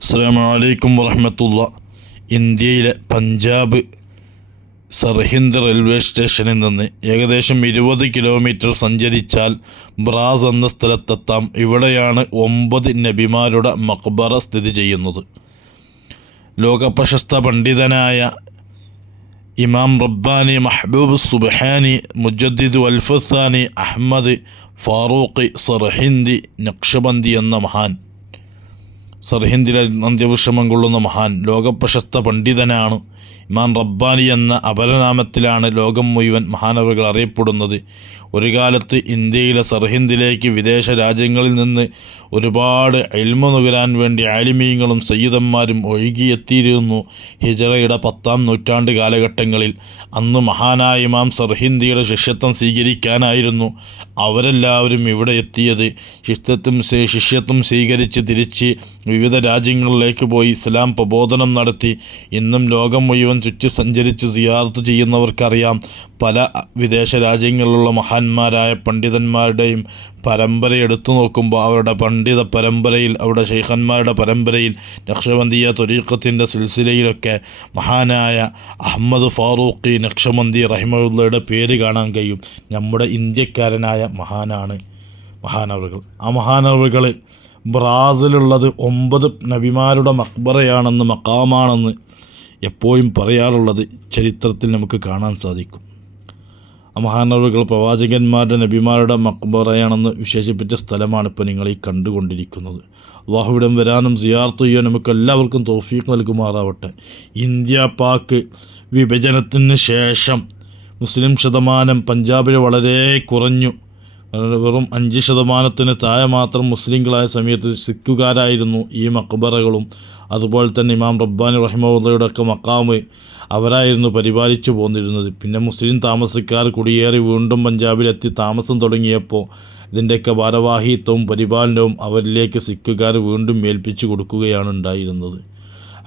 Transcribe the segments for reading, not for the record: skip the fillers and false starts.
അസ്സലാമു അലൈക്കും വറഹ്മത്തുള്ളാ. ഇന്ത്യയിലെ പഞ്ചാബ് സർഹിന്ദ് റെയിൽവേ സ്റ്റേഷനിൽ നിന്ന് ഏകദേശം 20 കിലോമീറ്റർ സഞ്ചരിച്ചാൽ ബ്രാസ് എന്ന സ്ഥലത്തെത്താം. ഇവിടെയാണ് 9 നബിമാരുടെ മഖ്ബറ സ്ഥിതി ചെയ്യുന്നത്. ലോകപ്രശസ്ത പണ്ഡിതനായ ഇമാം റബ്ബാനി മഹ്ബൂബ് സുബ്ഹാനി മുജദ്ദിദ് വൽഫസാനി അഹ്മദ് ഫാറൂഖി സർഹിന്ദി നക്ഷബന്ദി എന്ന മഹാൻ, സർഹിന്ദിലെ അന്ത്യവിഷമം കൊള്ളുന്ന മഹാൻ, ലോകപ്രശസ്ത പണ്ഡിതനാണ്. ഇമാം റബ്ബാനി എന്ന അപരനാമത്തിലാണ് ലോകം മുഴുവൻ മഹാനവറുകൾ അറിയപ്പെടുന്നത്. ഒരു കാലത്ത് ഇന്ത്യയിലെ സർഹിന്ദിലേക്ക് വിദേശ രാജ്യങ്ങളിൽ നിന്ന് ഒരുപാട് ഇൽമ നുകരാൻ വേണ്ടി ആലിമീങ്ങളും സയ്യിദന്മാരും ഒഴുകിയെത്തിയിരുന്നു. ഹിജറയുടെ 10-ാം നൂറ്റാണ്ട് കാലഘട്ടങ്ങളിൽ അന്ന് മഹാനായ ഇമാം സർഹിന്ദിയുടെ ശിഷ്യത്വം സ്വീകരിക്കാനായിരുന്നു അവരെല്ലാവരും ഇവിടെ എത്തിയത്. ശിഷ്യത്വം സ്വീകരിച്ച് തിരിച്ച് വിവിധ രാജ്യങ്ങളിലേക്ക് പോയി ഇസ്ലാം പ്രബോധനം നടത്തി. ഇന്നും ലോകം മുഴുവൻ ചുറ്റി സഞ്ചരിച്ച് സിയാറത്ത് ചെയ്യുന്നവർക്കറിയാം, പല വിദേശ രാജ്യങ്ങളിലുള്ള മഹാന്മാരായ പണ്ഡിതന്മാരുടെയും പരമ്പര എടുത്തു നോക്കുമ്പോൾ അവരുടെ പണ്ഡിത പരമ്പരയിൽ, അവരുടെ ശൈഖന്മാരുടെ പരമ്പരയിൽ, നക്ഷബന്ദിയ ത്വരീഖത്തിൻ്റെ സിൽസിലയിലൊക്കെ മഹാനായ അഹ്മദ് ഫാറൂഖി നക്ഷബന്ദി റഹിമഹുള്ളയുടെ പേര് കാണാൻ കഴിയും. നമ്മുടെ ഇന്ത്യക്കാരനായ മഹാനാണ് മഹാനവറുകൾ. ആ മഹാനവറുകൾ ബ്രാസിലുള്ളത് 9 നബിമാരുടെ മഖ്ബറയാണെന്ന്, മഖാമാണെന്ന് എപ്പോഴും പറയാറുള്ളത് ചരിത്രത്തിൽ നമുക്ക് കാണാൻ സാധിക്കും. ആ മഹാനവറുകൾ പ്രവാചകന്മാരുടെ നബിമാരുടെ മഖ്ബറയാണെന്ന് വിശേഷിപ്പിച്ച സ്ഥലമാണ് ഇപ്പോൾ നിങ്ങൾ ഈ കണ്ടുകൊണ്ടിരിക്കുന്നത്. അല്ലാഹു ഇവിടം വരാനും സിയാറത്ത് ചെയ്യാൻ നമുക്ക് എല്ലാവർക്കും തൗഫീഖ് നൽകുമാറാവട്ടെ. ഇന്ത്യ പാക് വിഭജനത്തിന് ശേഷം മുസ്ലിം ശതമാനം പഞ്ചാബിൽ വളരെ കുറഞ്ഞു. വെറും 5% താഴെ മാത്രം മുസ്ലിങ്ങളായ സമയത്ത് സിഖുകാരായിരുന്നു ഈ മഖ്ബറകളും അതുപോലെ തന്നെ ഇമാം റബ്ബാനി റഹിമഹുള്ളയുടെ ഒക്കെ മഖാമ് അവരായിരുന്നു പരിപാലിച്ചു പോന്നിരുന്നത്. പിന്നെ മുസ്ലിം താമസക്കാർ കുടിയേറി വീണ്ടും പഞ്ചാബിലെത്തി താമസം തുടങ്ങിയപ്പോൾ ഇതിൻ്റെയൊക്കെ ഭാരവാഹിത്വവും പരിപാലനവും അവരിലേക്ക് സിഖുകാർ വീണ്ടും ഏൽപ്പിച്ചു കൊടുക്കുകയാണ് ഉണ്ടായിരുന്നത്.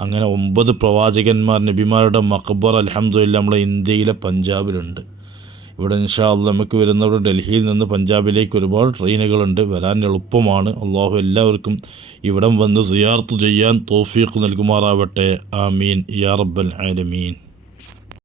അങ്ങനെ 9 പ്രവാചകന്മാർ നബിമാരുടെ മഖ്ബറ അൽഹംദുലില്ലാ നമ്മുടെ ഇന്ത്യയിലെ പഞ്ചാബിലുണ്ട്. ഇവിടെ ഇൻഷാ അല്ലാഹ് നമുക്ക് വരുന്നവർ ഡൽഹിയിൽ നിന്ന് പഞ്ചാബിലേക്ക് ഒരുപാട് ട്രെയിനുകളുണ്ട്, വരാൻ എളുപ്പമാണ്. അള്ളാഹു എല്ലാവർക്കും ഇവിടം വന്ന് സിയാറത്ത് ചെയ്യാൻ തൗഫീഖ് നൽകുമാറാവട്ടെ. ആമീൻ യാ റബ്ബൽ ആലമീൻ.